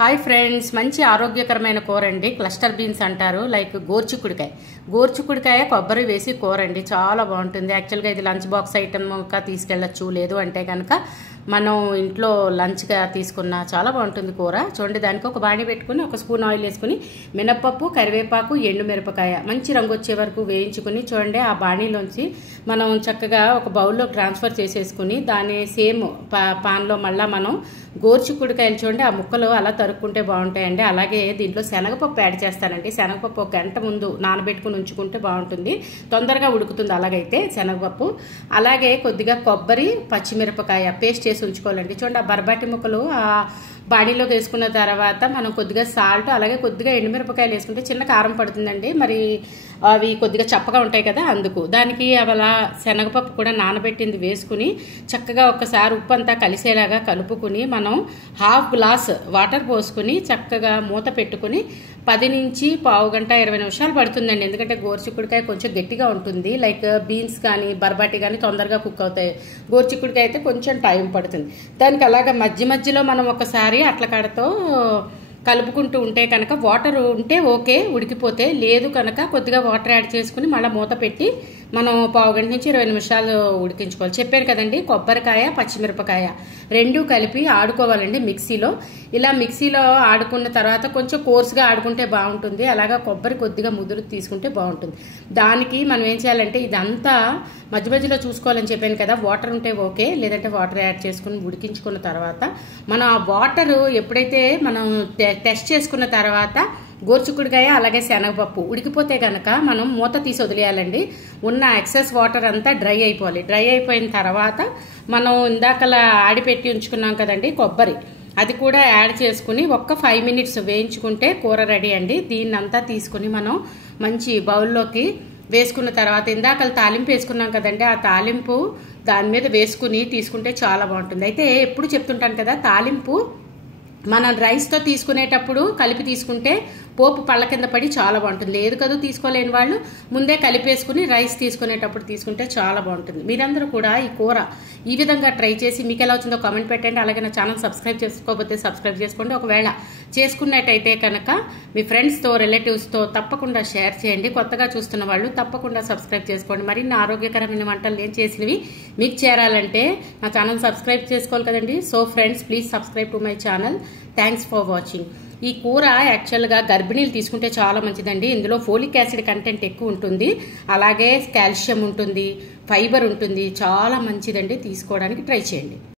Hi friends, మంచి ఆరోగ్యకరమైన కూర అండి. క్లస్టర్ బీన్స్ అంటారు, లైక్ గోర్చిక్కుడికాయ. గోర్చిక్కుడికాయ కొబ్బరి వేసి కూర అండి, చాలా బాగుంటుంది. యాక్చువల్గా ఇది లంచ్ బాక్స్ ఐటమ్గా తీసుకెళ్ళచ్చు, లేదు అంటే కనుక మనం ఇంట్లో లంచ్గా తీసుకున్న చాలా బాగుంటుంది కూర. చూడండి, దానికి ఒక బాణీ పెట్టుకుని ఒక స్పూన్ ఆయిల్ వేసుకుని మినప్పప్పు, కరివేపాకు, ఎండుమిరపకాయ మంచి రంగు వచ్చే వరకు వేయించుకుని, చూడండి ఆ బాణీలోంచి మనం చక్కగా ఒక బౌల్లో ట్రాన్స్ఫర్ చేసేసుకుని దాన్ని సేమ్ పాన్లో మళ్ళీ మనం గోర్చిక్కుడికాయలు చూడండి ఆ ముక్కలు అలా తరుక్కుంటే బాగుంటాయండి. అలాగే దీంట్లో శనగపప్పు యాడ్ చేస్తానండి. శనగపప్పు ఒక గంట ముందు నానబెట్టుకుని ఉంచుకుంటే బాగుంటుంది, తొందరగా ఉడుకుతుంది అలాగైతే శనగపప్పు. అలాగే కొద్దిగా కొబ్బరి, పచ్చిమిరపకాయ పేస్ట్ చేసి ఉంచుకోవాలండి. చూడండి ఆ బరబాటి ముక్కలు ఆ బాడీలోకి వేసుకున్న తర్వాత మనం కొద్దిగా సాల్ట్, అలాగే కొద్దిగా ఎండుమిరపకాయలు వేసుకుంటే చిన్న కారం పడుతుందండి. మరి అవి కొద్దిగా చప్పగా ఉంటాయి కదా, అందుకు దానికి అలా శనగపప్పు కూడా నానబెట్టింది వేసుకుని చక్కగా ఒక్కసారి ఉప్పు అంతా కలిసేలాగా కలుపుకుని మనం హాఫ్ గ్లాస్ వాటర్ పోసుకుని చక్కగా మూత పెట్టుకుని 10 నుంచి పావు గంట 20 నిమిషాలు పడుతుందండి. ఎందుకంటే గోర్చిక్కుడికాయ కొంచెం గట్టిగా ఉంటుంది, లైక్ బీన్స్ కానీ బర్బాటి కానీ తొందరగా కుక్ అవుతాయి. గోర్చిక్కుడికాయ అయితే కొంచెం టైం పడుతుంది. దానికి అలాగా మధ్య మధ్యలో మనం ఒకసారి అట్ల కాడతో కలుపుకుంటూ ఉంటే కనుక వాటర్ ఉంటే ఓకే, ఉడికిపోతే లేదు కనుక కొద్దిగా వాటర్ యాడ్ చేసుకుని మళ్ళీ మూత పెట్టి మనం పావు గంట నుంచి 20 నిమిషాలు ఉడికించుకోవాలి. చెప్పాను కదండి, కొబ్బరికాయ, పచ్చిమిరపకాయ రెండు కలిపి ఆడుకోవాలండి మిక్సీలో. ఇలా మిక్సీలో ఆడుకున్న తర్వాత కొంచెం కోర్సుగా ఆడుకుంటే బాగుంటుంది. అలాగా కొబ్బరి కొద్దిగా ముదురు తీసుకుంటే బాగుంటుంది. దానికి మనం ఏం చేయాలంటే ఇదంతా మధ్య మధ్యలో చూసుకోవాలని చెప్పాను కదా, వాటర్ ఉంటే ఓకే, లేదంటే వాటర్ యాడ్ చేసుకుని ఉడికించుకున్న తర్వాత మనం ఆ వాటర్ ఎప్పుడైతే మనం టెస్ట్ చేసుకున్న తర్వాత గోర్చిక్కుడికాయ అలాగే శనగపప్పు ఉడికిపోతే కనుక మనం మూత తీసి వదిలేయాలండి. ఉన్న ఎక్సెస్ వాటర్ అంతా డ్రై అయిపోవాలి. డ్రై అయిపోయిన తర్వాత మనం ఇందాకలా ఆడిపెట్టి ఉంచుకున్నాం కదండి కొబ్బరి, అది కూడా యాడ్ చేసుకుని ఒక్క 5 మినిట్స్ వేయించుకుంటే కూర రెడీ అండి. దీన్నంతా తీసుకుని మనం మంచి బౌల్లోకి వేసుకున్న తర్వాత ఇందాక తాలింపు వేసుకున్నాం కదండి, ఆ తాలింపు దాని మీద వేసుకుని తీసుకుంటే చాలా బాగుంటుంది. అయితే ఎప్పుడు చెప్తుంటాను కదా, తాలింపు మనం రైస్తో తీసుకునేటప్పుడు కలిపి తీసుకుంటే పోపు పళ్ళ కింద పడి చాలా బాగుంటుంది. లేదు కదా, తీసుకోలేని వాళ్ళు ముందే కలిపేసుకుని రైస్ తీసుకునేటప్పుడు తీసుకుంటే చాలా బాగుంటుంది. మీరందరూ కూడా ఈ కూర ఈ విధంగా ట్రై చేసి మీకు ఎలా వచ్చిందో కామెంట్ పెట్టండి. అలాగే నా ఛానల్ సబ్స్క్రైబ్ చేసుకోకపోతే సబ్స్క్రైబ్ చేసుకోండి. ఒకవేళ చేసుకున్నట్టయితే కనుక మీ ఫ్రెండ్స్తో, రిలేటివ్స్తో తప్పకుండా షేర్ చేయండి. కొత్తగా చూస్తున్న వాళ్ళు తప్పకుండా సబ్స్క్రైబ్ చేసుకోండి. మరిన్ని ఆరోగ్యకరమైన వంటలు నేను చేసినవి మీకు చేరాలంటే నా ఛానల్ సబ్స్క్రైబ్ చేసుకోవాలి కదండి. So friends, please subscribe to my channel. Thanks for watching. ఈ కూర యాక్చువల్గా గర్భిణీలు తీసుకుంటే చాలా మంచిదండి. ఇందులో ఫోలిక్ యాసిడ్ కంటెంట్ ఎక్కువ ఉంటుంది, అలాగే కాల్షియం ఉంటుంది, ఫైబర్ ఉంటుంది, చాలా మంచిదండి. తీసుకోవడానికి ట్రై చేయండి.